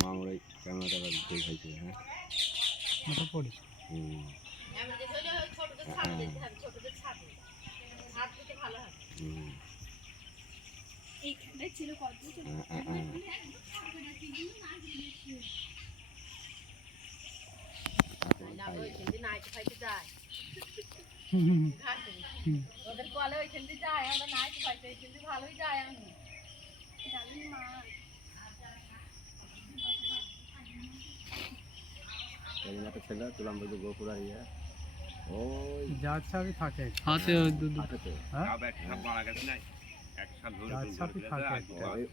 মা ওর এই ক্যামেরাটা ধরে খাইছে। হ্যাঁ মাথা পড়িস এইখানটায় ছিল কত ওদের কলে ওইখান দিয়ে যায়, আমরা নাইতে পাইতে ওইখান দিয়ে ভালোই যায়। আমি জানি মা একটা ছেলে তুলাম বলতে গোপুর আর ইয়ে ওই যা ছাবি থাকে হাতে আছে তো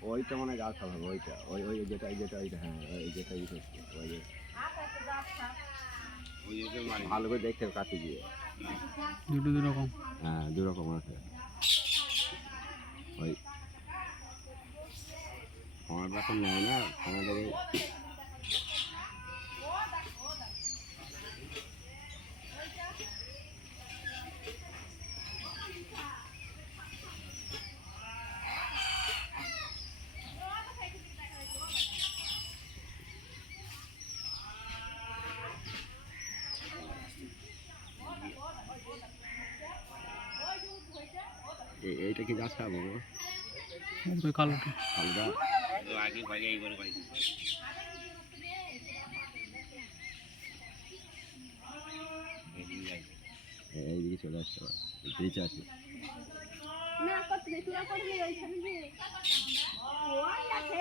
ওইটা মানে গাছ হবে ওইটা ওই ওই যেটা যেটা এইটা হ্যাঁ ওই যেটা ই করছে ওই যে ভালো করে দেখতে কাছে গিয়ে দুটো রকম। হ্যাঁ দু রকম আছে ওই আমার রকম নেয় না আমাদের এইটা কি গাছ খাবো কালোটা আলাদা এইদিকে চলে আসতে পারে বেঁচে আছে না কত তুই করবি ওইখানে যে ওই আছে